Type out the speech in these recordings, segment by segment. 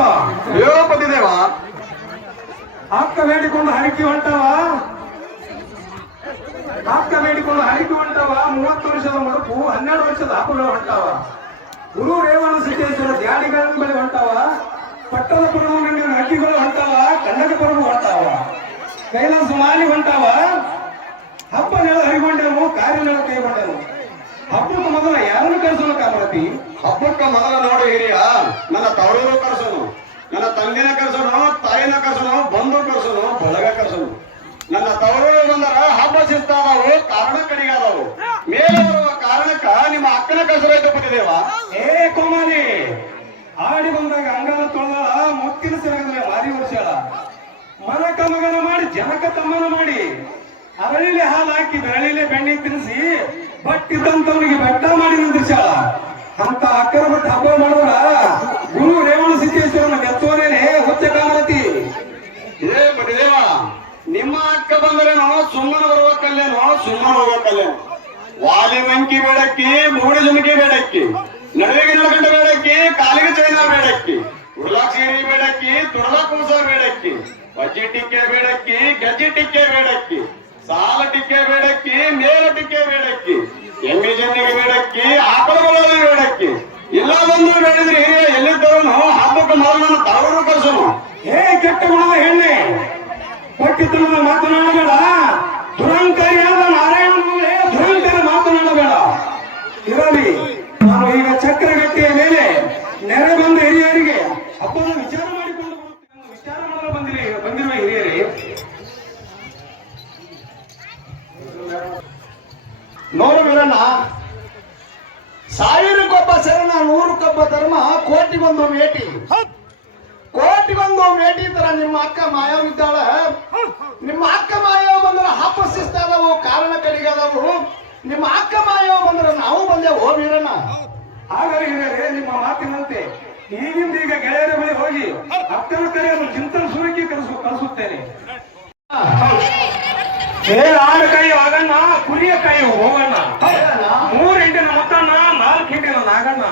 ದೇವ ಹೇಳೋಪತಿ ದೇವ ಅಕ್ಕ ಬೇಡಿಕೊಂಡು ಹರಿಕೆ ಹೊಂಟವ 30 ವರ್ಷದ ಮಡುಪು 12 ವರ್ಷದ ಹಬ್ಬಗಳು ಹೊಂಟಾವ. ಗುರು ರೇವಣ ಸಿದ್ದೇಶ್ವರ ಧ್ಯಾನಿಗಳ ಬಳಿ ಹೊಂಟಾವ. ಪಟ್ಟದ ಪರ್ವಗಳ ಹಕ್ಕಿಗಳು ಹೊಂಟಾವ. ಕನ್ನಡ ಪರ್ವ ಹೊಂಟಾವ. ಕೈಲಾಸ ಮಾಲಿ ಹೊಂಟಾವ. ಹಬ್ಬ ನೆಲ ಹರಿಗೊಂಡೆನು, ಕಾರ್ಯನೆಲ ಕೈಗೊಂಡೆನು. ಹಬ್ಬಕ್ಕೆ ಮೊದಲ ಯಾರನ್ನು ಕರೆಸಲು ಕಾಮರತಿ? ಹಬ್ಬಕ್ಕೆ ಮೊದಲ ನೋಡಿ ಹಿರಿಯ ನನ್ನ ತವರೂರು ಕರ್ಸೋನು, ನನ್ನ ತಂಗಿನ ಕರ್ಸೋನು, ತಾಯಿನ ಕರ್ಸೋನು, ಬಂಧು ಕರ್ಸೋನು, ಬಳಗ ಕರ್ಸೋನು. ನನ್ನ ತವರೂರು ಬಂದರ ಹಬ್ಬ ಶಿಸ್ತಾದವು, ಕಾರಣ ಕಡಿಗಾದವು. ಮೇಲೆ ಬರುವ ಕಾರಣಕ್ಕ ನಿಮ್ಮ ಅಕ್ಕನ ಕಸರೈತೆ ಪತಿದೇವ. ಏ ಕೋಮಾಲಿ, ಆಡಿ ಬಂದಾಗ ಅಂಗದ ತೊಳೆದ ಮುತ್ತಿನ ಸೆರಗದಲ್ಲಿ ಮಾರಿ ವರ್ಷಳ ಮನಕ ಮಗನ ಮಾಡಿ ಜನಕ ತಮ್ಮನ ಮಾಡಿ ಅರಳಿಲೆ ಹಾಲು ಹಾಕಿ ಬೆರಳಿಲೆ ಬೆಣ್ಣೆ ತಿನ್ನಿಸಿ ಬಟ್ಟಿದ್ದಂತವನಿಗೆ ಬೆಟ್ಟ ಮಾಡಿ ನಿಂದಿರ್ಸಾಳ. ಅಂತ ಅಕ್ಕರ ಬಟ್ಟು ಹಬ್ಬ ಮಾಡೋಣ ಗುರು ರೇವಣ ಸಿದ್ದೇಶ್ವರನ ಗೆತ್ತೋನೇನೆ ಹುಚ್ಚ ಕಾಮರತಿ. ಏ ಪತಿದೇವ, ನಿಮ್ಮ ಅಕ್ಕ ಬಂದರೇನೋ ಸುಮ್ಮನೆ ಬರುವ ಕಲ್ಲೇನೋ, ಸುಮ್ಮನೆ ಹೋಗುವ ಕಲ್ಲೇನೋ. ವಾಲಿ ವಂಕಿ ಬೇಡಕ್ಕಿ, ಮೂಡಿ ಜುಮಕಿ ಬೇಡಕ್ಕಿ, ನಡುವಿಗೆ ನಿಲಗಂಡ ಬೇಡಕ್ಕಿ, ಕಾಲಿಗೆ ಚೈನಾ ಬೇಡಕ್ಕಿ, ಉರ್ಲಾಕ್ಷಿಣಿ ಬೇಡಕ್ಕಿ, ತುರ್ಲ ಕೂಸ ಬೇಡಕ್ಕಿ, ಬಜ್ಜಿ ಟಿಕ್ಕೆ ಬೇಡಕ್ಕಿ, ಗಜ್ಜಿ ಟಿಕ್ಕೆ ಬೇಡಕ್ಕಿ, ಸಾಲ ಟಿಕ್ಕೆ ಬೇಡಕ್ಕಿ, ಮೇಲ ಟಿಕ್ಕೆ ಬೇಡಕ್ಕಿ, ಎಮ್ಮೆ ಜನ್ನಿಗೆ ಬೇಡಕ್ಕಿ, ಆಕಳ ಬರೋದು ಬೇಡಕ್ಕಿ. ಇಲ್ಲ ಬಂದು ಬೇಡಿದ್ರೆ ಹಿರಿಯ ಎಲ್ಲಿದ್ದವನು ಹಬ್ಬಕ್ಕೆ ಮೊದಲು ತವರು ಕರ್ಸನು. ಏ ಕೆಟ್ಟ ಗುಣದ ಹೆಣ್ಣೆ, ಕೊಟ್ಟಿದ್ದನ್ನು ಮಾತನಾಡಬೇಡ. ದುರಂಕಾರಿಯಾದ ನಾರಾಯಣನಲ್ಲೇ ದುರಂಕಾರ ಮಾತನಾಡಬೇಡ. ಇರಲಿ, ನಾನು ಈಗ ಚಕ್ರಗಟ್ಟೆಯ ಮೇಲೆ ನೆರೆ ಬಂದ ಹಿರಿಯರಿಗೆ ಹಬ್ಬದ ವಿಚಾರ ಮಾಡಿಕೊಂಡು ವಿಚಾರ ಮಾಡಲು ಬಂದಿರುವ ಹಿರಿಯರೇ, ನೋಡು ವೀರಣ್ಣ, 1000ಕ್ಕೊಬ್ಬ ಶರಣ 100ಕ್ಕೊಬ್ಬ ಧರ್ಮ, ಕೋಟಿಗೊಂದು ಮೇಟಿ. ಕೋಟಿಗೊಂದು ಮೇಟಿ ತರ ನಿಮ್ಮ ಅಕ್ಕ ಮಾಯವ್ ಇದ್ದಾಳ. ನಿಮ್ಮ ಅಕ್ಕ ಮಾಯವ್ ಬಂದ್ರೆ ಹಬ್ಬ ಶಿಸ್ತಾದವು, ಕಾರಣ ಕಡಿಗಾದವು. ನಿಮ್ಮ ಅಕ್ಕ ಮಾಯವ್ ಬಂದ್ರೆ ನಾವು ಬಂದೆವು ವೀರಣ್ಣ. ಹಾಗಾದ್ರೆ ಹಿರಿಯರೇ, ನಿಮ್ಮ ಮಾತಿನಂತೆ ಈಗಿಂದ ಈಗ ಗೆಳೆಯರ ಬಳಿ ಹೋಗಿ ಅಕ್ಕನ ಕರೆಯನ್ನು ಚಿಂತನ ಸೂರಕ್ಕೆ ಕಳಿಸುತ್ತೇನೆ. ಆಡ ಕೈ ಆಗಣ್ಣ, ಕುರಿಯ ಕೈ ಹೋಗಣ್ಣ, 3 ಹಿಂಡಿನ ಮುತ್ತಣ್ಣ, 4 ಹಿಂಡಿನ ನಾಗಣ್ಣ,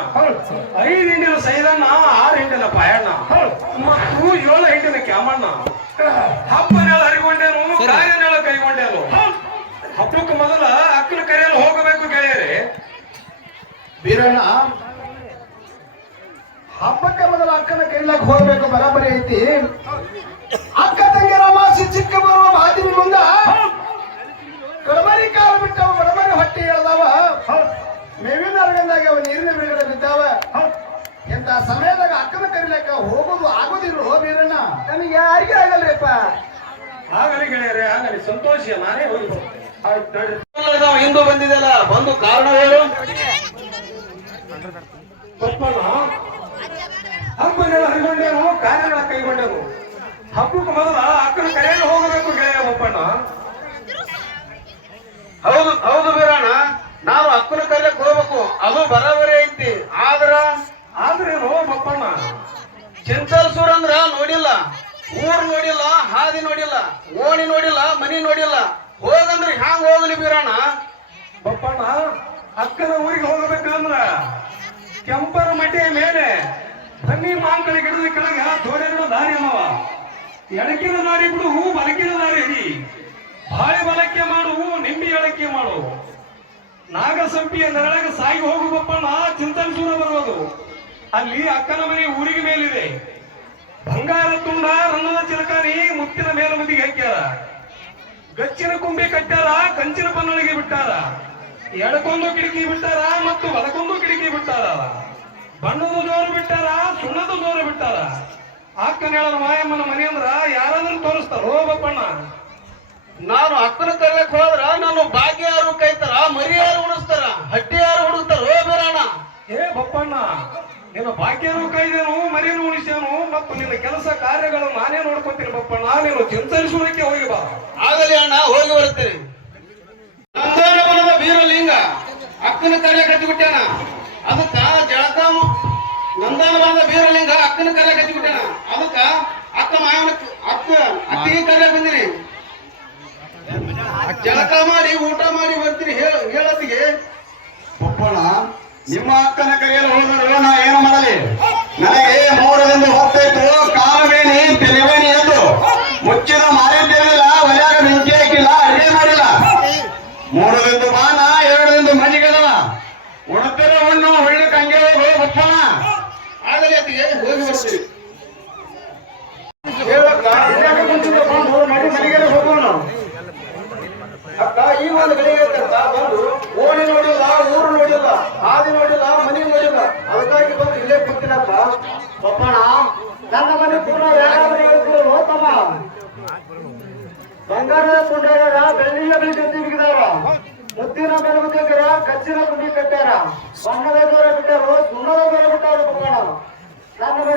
5 ಹಿಂಡಿನ ಸೈದಣ್ಣ, 6 ಹಿಂಡಿನ ಪಾಯಣ್ಣ ಮತ್ತು 7 ಹಿಂಡಿನ ಕ್ಯಾಮಣ್ಣ. ಹಬ್ಬ ನೆಲ ಹರಿಗೊಂಡೇನು, ಕಾರ್ಯ ನೆಲ ಕೈಗೊಂಡೇನು. ಹಬ್ಬಕ್ಕೆ ಮೊದಲ ಅಕ್ಕನ ಕರೆಯಲ್ಲಿ ಹೋಗಬೇಕು ಗೆಳೆಯರೇ. ವೀರಣ್ಣ, ಹಬ್ಬಕ್ಕೆ ಮೊದಲ ಅಕ್ಕನ ಕೈಲಾಗ ಹೋಗ್ಬೇಕು, ಬರಾಬರಿ ಐತಿ. ಅಕ್ಕ ತಂಗಿಯರ ಮಾಸಿ ಚಿಕ್ಕ ಬರುವ ಮಾತಿನ ಮುಂದ ಕಡಬರಿ ಕಾಲು ಬಿಟ್ಟವ, ಬಡಬರಿ ಹೊಟ್ಟೆ ಹೇಳ್ದಾವ, ಮೇವಿನ ಅರಗಂದಾಗ ನೀರಿನ ಬಿಡುಗಡೆ ಬಿದ್ದಾವ. ಇಂತ ಸಮಯದಾಗ ಅಕ್ಕನ ಕರಿಲಕ್ಕ ಹೋಗೋದು ಆಗೋದಿಲ್ಲ ವೀರಣ್ಣ. ನನಗೆ ಯಾರಿಗೆ ಆಗಲ್ರಿಪ್ಪ. ಆಗಲಿ ಗೆಳೆಯರೇ, ಆಗಲಿ, ಸಂತೋಷ, ನಾನೇ ಹೋಗಿ ಹಿಂದೂ ಬಂದಿದೆಯಲ್ಲ, ಬಂದು ಕಾರಣ ಹೇಳು. ಹಬ್ಬನೆಲ್ಲ ಹರಿಗೊಂಡೇನು, ಕಾರ್ಯಗಳ ಕೈಗೊಂಡೇನು. ಹಬ್ಬಕ್ಕೆ ಮೊದಲ ಅಕ್ಕನ ಕರೆಯಲ್ಲಿ ಹೋಗಬೇಕು ಗೆಳೆಯ ಒಪ್ಪಣ್ಣ. ಹೌದು ಹೌದು ವೀರಣ್ಣ, ನಾವು ಅಕ್ಕನ ಕರೆಯಕ್ಕೆ ಹೋಗ್ಬೇಕು, ಅದು ಬರಾಬರಿ ಐತಿ. ಆದ್ರೇನು ಬಪ್ಪಣ್ಣ, ಚಿಂತಲ್ಸೂರ್ ಅಂದ್ರ ನೋಡಿಲ್ಲ, ಊರ್ ನೋಡಿಲ್ಲ, ಹಾದಿ ನೋಡಿಲ್ಲ, ಓಣಿ ನೋಡಿಲ್ಲ, ಮನಿ ನೋಡಿಲ್ಲ. ಹೋಗಂದ್ರೆ ಹ್ಯಾಂಗ ಹೋಗ್ಲಿ ವೀರಣ್ಣ? ಬಪ್ಪಣ್ಣ, ಅಕ್ಕನ ಊರಿಗೆ ಹೋಗಬೇಕಂದ್ರ ಕೆಂಪರ ಮಟ್ಟೆಯ ಮೇಲೆ ತನ್ನಿ ಮಾಂಕಳ ಗಿಡದ ಕೆಳಗೆ ದೋರೆರಡು ದಾರಿ ಅಮ್ಮವ. ಎಡಕಿನ ದಾರಿ ಬಿಡು, ಬಲಕಿನ ದಾರಿ ಹಿಡಿ. ಬಾಳೆ ಬಲಕ್ಕೆ ಮಾಡು, ನಿಂಬಿ ಎಳಕ್ಕೆ ಮಾಡು. ನಾಗಸಂಪಿಯ ನೆರಳಗೆ ಸಾಗಿ ಹೋಗು ಬಪ್ಪಣ್ಣ, ಚಿಂತನಸೂರ ಬರುವುದು. ಅಲ್ಲಿ ಅಕ್ಕನ ಮನೆ ಊರಿಗೆ ಮೇಲಿದೆ. ಬಂಗಾರ ತುಂಡ, ರನ್ನದ ಚಿಲಕಾನಿ ಮುತ್ತಿನ ಮೇಲಮದಿಗೆ ಹಾಕ್ಯಾರ. ಗಚ್ಚಿನ ಕುಂಬಿ ಕಟ್ಟಾರ, ಕಂಚಿನ ಪನ್ನಳಿಗೆ ಬಿಟ್ಟಾರ. ಎಡಕೊಂದು ಕಿಟಕಿ ಬಿಟ್ಟಾರ ಮತ್ತು ಬಲಕೊಂದು ಕಿಟಕಿ ಬಿಟ್ಟಾರ. ಬಣ್ಣದ ಜೋರು ಬಿಟ್ಟಾರ, ಸುಣ್ಣದ ಜೋರು ಬಿಟ್ಟಾರ. ಅಕ್ಕನ ಹೇಳದ ಮಾಯಮ್ಮನ ಮನೆ ಅಂದ್ರ ಯಾರಾದ್ರೂ ತೋರಿಸ್ತಾರ ಹೋ ಬಪ್ಪಣ್ಣ. ನಾನು ಅಕ್ಕನ ಕರೆಯಕ್ಕೆ ಹೋದ್ರ ನಾನು ಭಾಗ್ಯ ಯಾರು ಕೈತಾರ, ಮರಿ ಯಾರು ಉಣಿಸ್ತಾರ, ಹಟ್ಟಿ ಯಾರು ಹುಡುಕ್ತಾರ ಹೋ ಬೀರಣ್ಣ? ಏ ಬಪ್ಪಣ್ಣ, ನಿನ್ನ ಭಾಗ್ಯನೂ ಕೈದೇನು, ಮರಿಯನ್ನು ಉಣಿಸ್ಯಾನು ಮತ್ತು ನಿನ್ನ ಕೆಲಸ ಕಾರ್ಯಗಳು ನಾನೇ ನೋಡ್ಕೊತೀನಿ ಬಪ್ಪಣ್ಣ. ನೀನು ಚಿಂತರಿಸುವುದಕ್ಕೆ ಹೋಗಿ ಬಾ. ಆಗಲಿ ಅಣ್ಣ, ಹೋಗಿ ಬರ್ತೇನೆ. ನಂದನವನದ ಬೀರಲಿಂಗ ಅಕ್ಕನ ಕರೆಯಕ್ಕೆ ಹಚ್ಚಿಬಿಟ್ಟಾನ. ಅದಕ್ಕ ಜಳಕ ನಂದನವನದ ಬೀರಲಿಂಗ ಅಕ್ಕನ ಕರೆಯಕ್ಕೆ ಹಚ್ಚಿಬಿಟ್ಟಾನ. ಅದಕ್ಕ ಅಕ್ಕ ಮಾಯವನ ಅತ್ತಿಗೆ ಕರೆಯಕ್ಕೆ ಬಂದಿನಿ. ಜಳಕ ಮಾಡಿ ಊಟ ಮಾಡಿ ಬರ್ತೀನಿ ಹೇಳತ್ತಿಗೆ. ನಿಮ್ಮ ಅಕ್ಕನ ಕೈಯಲ್ಲಿ ಹೋದರೂ ನಾ ಏನು ಮಾಡಲಿ? ನನಗೆ 3 ದಿನ ಹೊತ್ತಾಯ್ತು,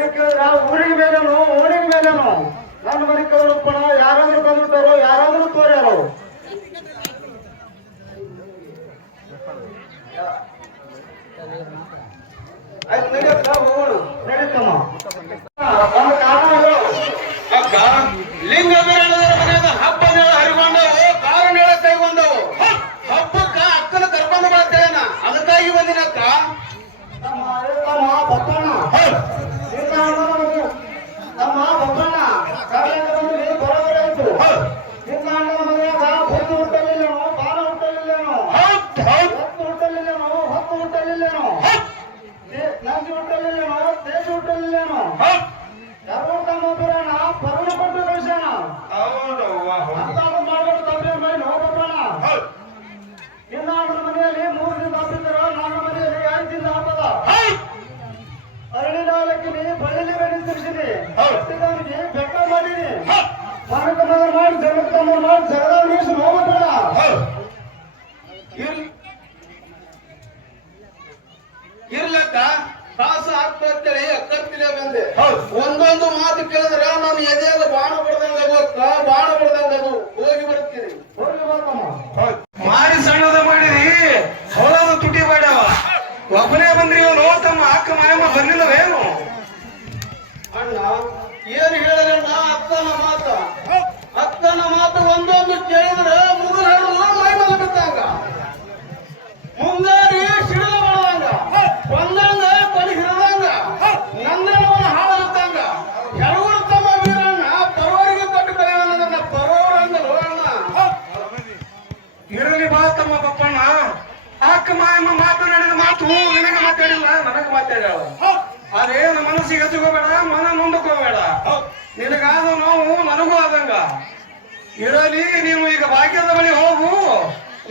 ಮನೆ ಕೇಳಿದ್ರ ಊರಿಗೆ ಮೇಲೇನು ಓಣಿಗೆ ಮೇಲೇನು ನನ್ನ ಮನೆ ಕೇಳೋಣ ಯಾರಾದ್ರೂ ಬಂದ್ಬಿಟ್ಟಾರೋ ಯಾರಾದ್ರೂ ತೋರ್ಯಾರೋ ಆಯ್ತು ನಡಿಯತ್ತ ಹೋಗೋಣ ನಡೀತಮ್ಮ ನನ್ನ ಕಾರಣಗಳು ಅಕ್ಕ ಲಿಂಗ ಮನೆಯಾಗ ಹಬ್ಬ ಮೇಳ ಹರಿಕೊಂಡವು ಕಾರ ಮೇಳ ಕೈಗೊಂಡವು ಹಬ್ಬಕ್ಕ ಅಕ್ಕನ ಕರ್ಕೊಂಡು ಬರ್ತೇನ ಅದಕ್ಕಾಗಿ ಬಂದಿನಕ್ಕ ತಮ್ಮ ಬಪ್ಪಣ್ಣ ತಮ್ಮ ಬಪ್ಪಣ್ಣ ಕಾರ್ಯಕ್ಕೆ ಬಂದು ಬರೋಬರ ಆಯ್ತು ನಿಮ್ಮ ಅಣ್ಣನ ಮನೆಯಾಗ ಬುದ್ಧಿ ಹುಟ್ಟಲಿಲ್ಲೇನೋ ಬಾಲ ಹುಟ್ಟಲಿಲ್ಲೇನೋ ಹೊತ್ತು ಹುಟ್ಟಲಿಲ್ಲೇನೋ ಹೊತ್ತು ಹುಟ್ಟಲಿಲ್ಲೇನೋ ನಂದಿ ಹುಟ್ಟಲಿಲ್ಲೇನೋ ತೇಜ ಹುಟ್ಟಲಿಲ್ಲೇನೋ ಯಾರೋ ತಮ್ಮ ಬರೋಣ ಪರಣ ಕೊಟ್ಟು ಕಳಿಸೋಣ ಅಂತ ಮಾಡ್ಕೊಂಡು ತಪ್ಪೇ ಮಾಡಿ ಹೋಗೋಣ ನಿನ್ನ ಅಣ್ಣನ ಮನೆಯಲ್ಲಿ 3 ದಿನ ಹಬ್ಬಿದ್ದರ ನನ್ನ ಮನೆಯಲ್ಲಿ 5 ದಿನ ಹಬ್ಬದ ಅರಳಿನಾಲಕ್ಕಿನಿ ಬಳ್ಳಿ ಗಡಿ ತಿರ್ಸಿನಿ ಹೊಟ್ಟಿದವನಿಗೆ ಬೆಟ್ಟ ಮಾಡೀನಿ ಮನಕಮ್ಮನ ಮಾಡಿ ಜಗತ್ತಮ್ಮ ಮಾಡಿ ಜಗದ ಮೀಸು ಹೋಗೋಣ ಇರ್ಲಕ್ಕ ಕಾಸು ಹಾಕ್ತೇಳಿ ಅಕ್ಕತ್ತಿಲೆ ಬಂದೆ ಒಂದೊಂದು ಮಾತು ಕೇಳಿದ್ರ ನಾನು ಎದೆಯಾಗ ಬಾಣ ಬಡ್ದಂಗ ಬಾಣ ಬಡ್ದಂಗ ಹೋಗಿ ಬರ್ತೀನಿ ಹೋಗಿ ಬರ್ತಮ್ಮ ಮಾರಿ ಸಣ್ಣದ ಮಾಡಿರಿ ಹೊಲದ ತುಟಿ ಮಾಡ್ಯಾವ ಒಬ್ಬನೇ ಬಂದ್ರಿವನು ತಮ್ಮ ಅಕ್ಕ ಮಾಯಮ್ಮ ಬರ್ಲಿಲ್ಲವೇನು ಅಣ್ಣ ಏನ್ ಹೇಳಿರಣ್ಣ ಅಕ್ಕನ ಮಾತು ಒಂದೊಂದು ಕೇಳಿದ್ರೆ ಮುಗುಲ್ ಹಿಡಿದು ಮೈ ಮೇಲೆ ಬಿದ್ದಂಗ ಮುಂಗಾರಿ ಸಿಡಿಲು ಬಡದಂಗ ಒಂದಂಗ ಕೊಡಿ ಹಿಡಿದಂಗ ನಂದನವನ ಹಾಳಾದಂಗ ಎರವರು ತಮ್ಮ ವೀರಣ್ಣ ಪರವರಿಗೆ ಕೊಟ್ಟು ಕರೆಯೋಣ ಪರವರಂಗ ಅಣ್ಣ ಇರಲಿ ಬಾ ತಮ್ಮ ಬಪ್ಪಣ್ಣ ಅಕ್ಕ ಮಾಯಮ್ಮ ಮಾತನಾಡಿದ ಮಾತು ನಿನಗೆ ಮಾತಾಡಿಲ್ಲ ನನಗೆ ಮಾತಾಡ್ಯಾವ ಅದೇನು ಮನಸ್ಸಿಗೆ ಹಚ್ಕೋಬೇಡ ಮನ ಮುಂದಕ್ಕೋಬೇಡ ನಿನಗಾದ ನೋವು ನನಗೂ ಆದಂಗ ಇರಲಿ ನೀನು ಈಗ ಭಾಗ್ಯದ ಬಳಿ ಹೋಗು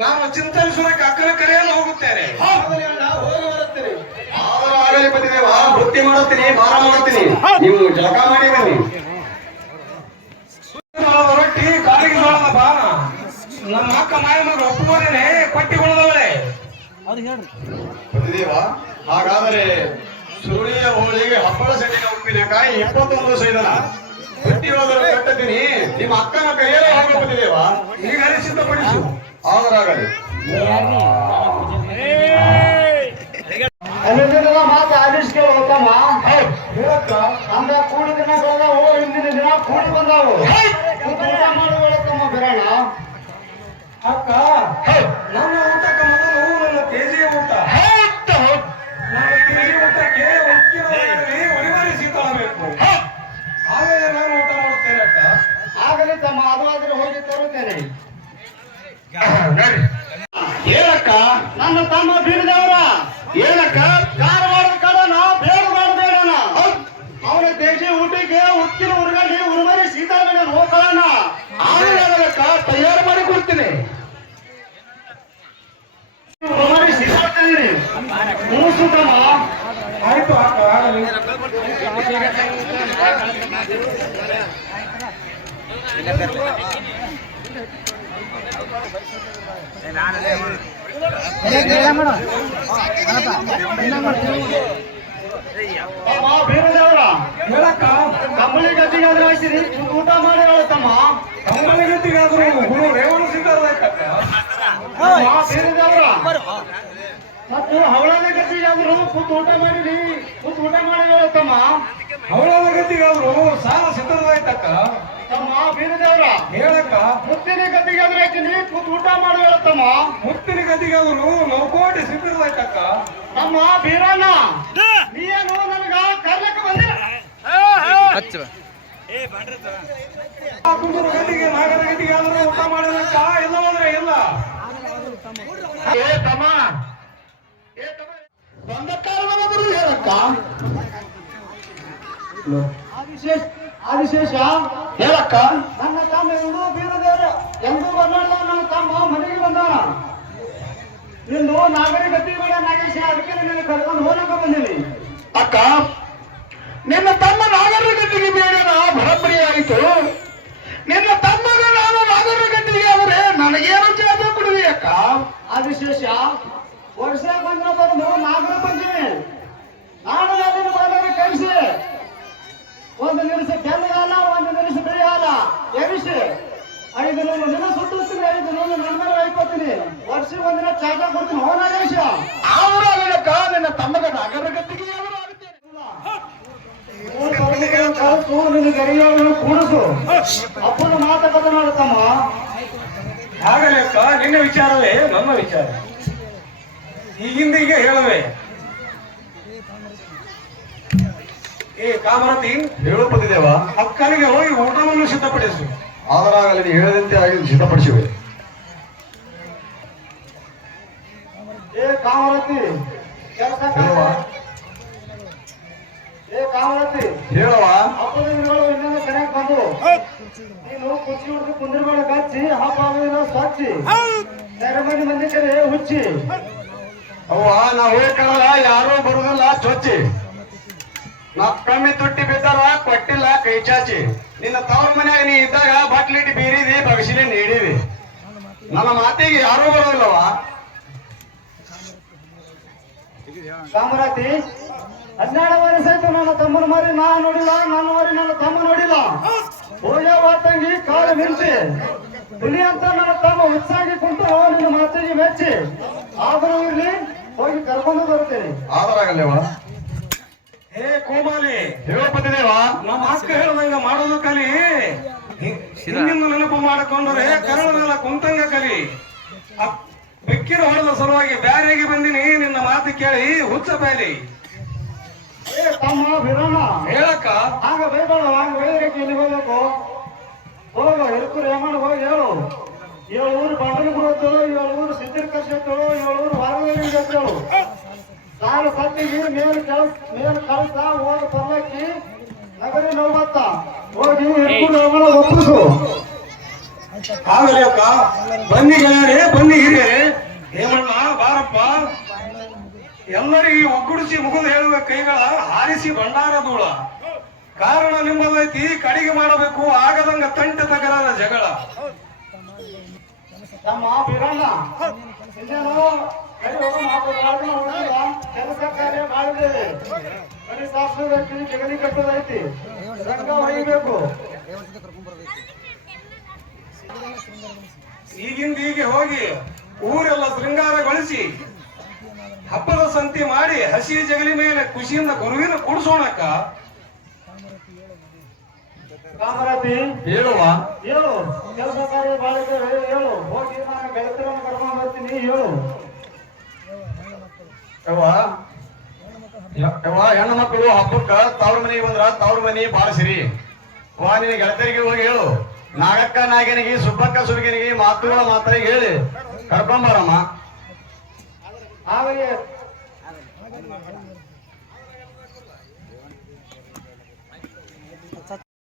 ನಾನು ಚಿಂತನಿಸುವುದಕ್ಕೆ ಅಕ್ಕನ ಕರೆಯಲು ಹೋಗುತ್ತೇನೆ ಹೋಗಿ ಬರುತ್ತೀನಿ ಆಗಲಿ ಬಂದಿದ್ದೇವ ವೃತ್ತಿ ಮಾಡುತ್ತೀನಿ ಮಾರ ಮಾಡುತ್ತೀನಿ ನೀವು ಜಳಕ ಮಾಡಿ ಬನ್ನಿ ಜೋಳದ ರೊಟ್ಟಿ ಕಾಲಿಗೆ ಜೋಳದ ಬಾಣ ನಮ್ಮ ಅಕ್ಕ ಮಾಯಮ್ಮಗ ಒಪ್ಪುವುದೇನೆ ಕೊಟ್ಟಿಕೊಳ್ಳದವಳೆ ಬಂದಿದ್ದೇವ ಹಾಗಾದರೆ ಸುರುಳಿಯ ಹೋಳಿಗೆ ಹಪ್ಪಳ ಸೆಟ್ಟಿನ ಉಪ್ಪಿನಕಾಯಿ 21 ಸೈದನ ವೃತ್ತಿ ಹೋದರೂ ಕಟ್ಟತೀನಿ ನಿಮ್ಮ ಅಕ್ಕನ ಕೈಯಲ್ಲ ಹೋಗಿ ಬಂದಿದ್ದೇವ ಈಗಲೇ ಸಿದ್ಧಪಡಿಸು ಆದರಾಗಲಿ ದಿನದ ಮಾತು ಆದೇಶ ಕೇಳೋತಮ್ಮ ಅಂದ ಕೂಡಿ ದಿನ ಬಂದಾವು ಹಿಂದಿನ ದಿನ ಕೂಡಿ ಬಂದಾವು ಊಟ ಮಾಡುವಳತ್ತಮ್ಮ ಬಿರೋಣ ಅಕ್ಕ ನನ್ನ ಊಟಕ್ಕೆ ಮೊದಲು ನನ್ನ ತೇಜೆಯ ಊಟ ನನ್ನ ತೇಜೆ ಊಟಕ್ಕೆ ಉಕ್ಕಿನ ಒಲಿವರಿ ಸೀತಾಳಬೇಕು ಆಮೇಲೆ ನಾನು ಊಟ ಮಾಡುತ್ತೇನೆ ಅಕ್ಕ ಆಗಲಿ ತಮ್ಮ ಅದು ಆದ್ರೆ ಹೋಗಿ ತರುತ್ತೇನೆ ಹೇಳಕ್ಕ ನನ್ನ ತಮ್ಮ ಬೀರದವರ ಹೇಳಕ್ಕ ಕಾರವಾರದ ಕಡನ ಬೇಡ ಮಾಡಬೇಡಣ ಅವನ ದೇಶಿ ಊಟಕ್ಕೆ ಉಕ್ಕಿನ ಉರ್ಗಡಿ ಉರುಮರಿ ಸೀತಾಳಗಡೆ ಹೋಗೋಣ ಆಮೇಲೆಕ್ಕ ತಯಾರು ಮಾಡಿ ಕೊಡ್ತೀನಿ ಉರುಮರಿ ಸೀತಾಳ್ತೀನಿ ಮೂಸುತ್ತಮ್ಮ ಆಯ್ತು ಅಕ್ಕ ಆಗಲಿ ಬೀರದವರ ಹೇಳಕ್ಕ ಕಂಬಳಿ ಗದ್ದಿಗಾದ್ರೆ ಹಾಕಿರಿ ಊಟ ಮಾಡಿ ಹೇಳುತ್ತಮ್ಮ ಕಂಬಳಿಗತ್ತಿಗಾದ್ರು ಗುರು ರೇವಣ ಸಿದ್ಧಾರ್ಥ ಬೀರದವರ ಮತ್ತು ಹವಳದ ಗದ್ದಿಗಾದ್ರು ಕೂತು ಊಟ ಮಾಡಿರಿ ಕೂತು ಊಟ ಮಾಡಿ ಹೇಳುತ್ತಮ್ಮ ಅವಳದ ಗತಿಗಾದ್ರು ಸಾಲ ಸಿದ್ಧವಾಯ್ತಕ್ಕ ತಮ್ಮ ಬೀರದವರ ಹೇಳಕ್ಕ ಮುತ್ತಿನ ಗದ್ದಿಗಾದ್ರೆ ಹಾಕಿನಿ ಕೂತು ಊಟ ಮಾಡಿ ಹೇಳುತ್ತಮ್ಮ ಮುತ್ತಿನ ಗತಿಗಾದ್ರು ನೌಕೋಟಿ ಸಿದ್ಧವಾಯ್ತಕ್ಕ ತಮ್ಮ ಬೀರಣ್ಣ ನೀನು ನನಗ ಕರ್ಲಕ್ಕೆ ಬಂದಿಲ್ಲ ಕುಂದೂರು ಗತಿಗೆ ನಾಗರ ಗತಿಗಾದ್ರು ಊಟ ಮಾಡಿದಕ್ಕ ಎಲ್ಲ ಹೋದ್ರೆ ಇಲ್ಲ ಏ ತಮ್ಮ ಬಂದ ಕಾರಣವಾದರೂ ಹೇಳಕ್ಕ ಆದಿಶೇಷ ಹೇಳಕ್ಕ ನನ್ನ ತಮ್ಮ ಎಂದೂ ಬೀರದೇವ್ರ ಎಂದೂ ಬರ್ಲಾರ್ದ ನನ್ನ ತಮ್ಮ ಮನೆಗೆ ಬಂದಾನ ಇಂದು ನಾಗರಿಕತೆ ಬೇಡ ನಾಗೇಶ ಅದಕ್ಕೆ ನಿನ್ನ ಕರ್ಕೊಂಡು ಹೋಗಕ್ಕೆ ಬಂದೀನಿ ಅಕ್ಕ ನಿನ್ನ ತಮ್ಮ ನಾಗರಿಕತೆಗೆ ಬೇಡನ ಬರಬ್ಬರಿ ಆಯಿತು ನಿನ್ನ ತಮ್ಮಗ ನಾನು ನಾಗರಿಕತೆಗೆ ಆದರೆ ನನಗೇನು ಜಾಗ ಕೊಡುವಿ ಅಕ್ಕ ಆದಿಶೇಷ ವರ್ಷ ಬಂದ ಬಂದು ನಾಗರ ಪಂಚಮಿ ನಾನು ಅಲ್ಲಿನ ಬಾಲಕ ಕಳಿಸಿ ಒಂದಿನ ಚಾಟ ಕೊಡ್ತೀನಿ ಹೋ ನಾಗೇಶ ಅವರ ಆಗಲಕ್ಕ ನಿನ್ನ ತಮ್ಮಗ ನಾಗರಗತ್ತಿಗೆ ಅವರು ಆಗುತ್ತೇನೆ ಕಳಿಸು ನಿನ್ನ ಗರಿಯನ್ನು ಕೂಡಿಸು ಅಪ್ಪನ ಮಾತುಕತೆ ಮಾಡುತ್ತಮ್ಮ ಆಗಲೇ ಅಕ್ಕ ನಿನ್ನ ವಿಚಾರವೇ ನನ್ನ ವಿಚಾರ ಈಗಿಂದ ಈಗ ಹೇಳುವೆ ಏ ಕಾಮರತಿ ಹೇಳು ಪತಿದೇವ. ಅಕ್ಕನಿಗೆ ಹೋಗಿ ಊಟವನ್ನು ಸಿದ್ಧಪಡಿಸು. ಆದರಾಗಲಿ ನೀ ಹೇಳಿದಂತೆ ಆಗಿ ಸಿದ್ಧಪಡಿಸಿವೆ. ಏ ಕಾಮರತಿ ಕೆಲಸ ಏ ಕಾಮರತಿ ಹೇಳುವ. ಹಬ್ಬದ ದಿನಗಳು ಇನ್ನೊಂದು ಕರೆಯಾಗಿ ಬಂದು ನೀನು ಕುರ್ಚಿ ಹಿಡಿದು ಕುಂದಿರ್ಬೇಡ ಕಚ್ಚಿ ಹಬ್ಬ ಆಗೋದಿಲ್ಲ ಸ್ವಚ್ಛಿ ನೆರೆಮನೆ ಮಂದಿ ಕರೆ ಹುಚ್ಚಿ ಅವ್ವ ನಾ ಹೋಗ್ಕಲ್ಲ ಯಾರೂ ಬರುದಿಲ್ಲ ಚೊಚ್ಚಿ. ನಾ ಕಮ್ಮಿ ತುಟ್ಟಿ ಬಿದ್ದಾರ ಕೊಟ್ಟಿಲ್ಲ ಕೈ ಚಾಚಿ. ನಿನ್ನ ತವ್ರ ಮನ್ಯಾಗ ನೀ ಇದ್ದಾಗ ಬಟ್ಲಿಟ್ಟು ಬೀರಿದಿ ಬಗಸಿಲಿ ನೀಡಿದಿ. ನನ್ನ ಮಾತಿಗೆ ಯಾರೂ ಬರೋದಿಲ್ಲವ. ಕಾಮರಾತಿ 12 ವರ್ಷ ಆಯ್ತು ನನ್ನ ತಮ್ಮನ ಮಾರಿ ನಾ ನೋಡಿಲ್ಲ ನನ್ನ ಮಾರಿ ನನ್ನ ತಮ್ಮ ನೋಡಿಲ್ಲ ಹೋಗ್ಯಾವ ತಂಗಿ ಕಾಲು ನಿಲ್ಸಿ ಹುಲಿ ಅಂತ ನನ್ನ ತಮ್ಮ ಉತ್ಸಾಗಿ ಕುಂತು ನಿನ್ನ ಮಾತಿಗೆ ಮೆಚ್ಚಿ ಆದರೂ ಇರ್ಲಿ ಹೋಗಿ ಕರ್ಕೊಂಡು ಬರುತ್ತೇನೆ. ಆದರಾಗಲ್ಲೇವ. ಹೇ ಕೋಮಾಲಿ ಹೇಳಪತಿದೇವ. ನಮ್ಮ ಅಕ್ಕ ಹೇಳ್ದಂಗ ಮಾಡೋದು ಕಲಿ. ಹಿಂದಿನ ನೆನಪು ಮಾಡಿಕೊಂಡ್ರೆ ಕರಳನೆಲ್ಲ ಕುಂತಂಗ ಕಲಿ. ಬೆಕ್ಕಿನ ಹೊಡೆದ ಸಲುವಾಗಿ ಬ್ಯಾರೆಗೆ ಬಂದಿನಿ ನಿನ್ನ ಮಾತು ಕೇಳಿ ಹುಚ್ಚ ಬ್ಯಾಲಿ. ಏ ತಮ್ಮ ಬಿರಣ್ಣ ಹೇಳಕ್ಕ ಹಾಗ ಬೈಬೇಡ ಹಂಗ ಬೈದ್ರಕ್ಕೆ ಇಲ್ಲಿ ಹೋಗ್ಬೇಕು ಹೋಗ ಹಿರ್ಕೂರು ಹೇಮಾಡ ಹೋಗಿ ಹೇಳು 7 ಊರು ಬಂಡಲಗುರು ಅಂತೇಳು 7 ಊರು ಸಿದ್ಧರ್ಕರ್ಷಿ ಅಂತೇಳು 7 ಊರು ವಾರದಲ್ಲಿ ಅಂತೇಳು ಸಾಲು ಸತ್ತಿಗೆ ಮೇಲು ಕಳಸ ಹೋಗಿ ಬರ್ಲಕ್ಕಿ ನಗರಿ ನವತ್ತ ಹೋಗಿ ಹಿರ್ಕೂರು ಹೇಮಾಡ ಒಪ್ಪಿಸು. ಆಗಲಿ ಅಕ್ಕ ಬನ್ನಿ ಗೆಳೆಯರೇ ಬನ್ನಿ ಹಿರಿಯರೇ ಹೇಮಣ್ಣ ಬಾರಪ್ಪ. ಎಲ್ಲರಿಗೆ ಒಗ್ಗೂಡಿಸಿ ಮುಗಿದು ಹೇಳುವ ಕೈಗಳ ಹಾರಿಸಿ ಭಂಡಾರ ಧೂಳ. ಕಾರಣ ನಿಮ್ಮದೈತಿ ಕಡಿಗೆ ಮಾಡಬೇಕು ಆಗದಂಗ ತಂಟೆ ತಗರಾದ ಜಗಳ. ತಮ್ಮ ಬಿರಣ್ಣ ಇನ್ನೇನು ಕೈ ಹೋಗಿ ಮಾತು ಹೋಗಿಲ್ಲ ಕೆಲಸ ಕಾರ್ಯ ಮಾಡಿದ್ದೇವೆ ಮನೆ ಸಾರಿಸೋದೈತಿ ಜಗಲಿ ಕಟ್ಟೋದೈತಿ ರಂಗ ಹೊಯ್ಬೇಕು. ಈಗಿಂದ ಹೀಗೆ ಹೋಗಿ ಊರೆಲ್ಲ ಶೃಂಗಾರಗೊಳಿಸಿ ಹಬ್ಬದ ಸಂತಿ ಮಾಡಿ ಹಸಿ ಜಗಲಿ ಮೇಲೆ ಖುಷಿಯಿಂದ ಗುರುವಿನ ಕೂಡಿಸೋಣಕ್ಕ. ಕಾಮರಾತಿ ಹೇಳುವ. ಹೇಳು ಕೆಲಸ ಕಾರ್ಯ ಮಾಡಿದ್ದೇವೆ ಹೇಳು ಹೋಗಿ ನಾನು ಗೆಳತಿರನ್ನು ಕರ್ಕೊಂಡು ಬರ್ತೀನಿ ಹೇಳು. ಯವ್ವ ಹೆಣ್ಣು ಮಕ್ಕಳು ಹಬ್ಬಕ್ಕ ತವ್ರ ಮನೆಗೆ ಬಂದ್ರ ತವ್ರ ಮನಿ ಬಾಳಸಿರಿ. ವಾ ನಿನ್ನ ಗೆಳತಿಯರಿಗೆ ಹೋಗಿ ಹೇಳು ನಾಗಕ್ಕ ನಾಗನಿಗೆ ಸುಬ್ಬಕ್ಕ ಸುರ್ಗಿನಿಗೆ ಮಾತುಗಳ ಮಾತಾಗಿ ಹೇಳಿ ಕರ್ಕೊಂಬರಮ್ಮ. ಆಗಲಿ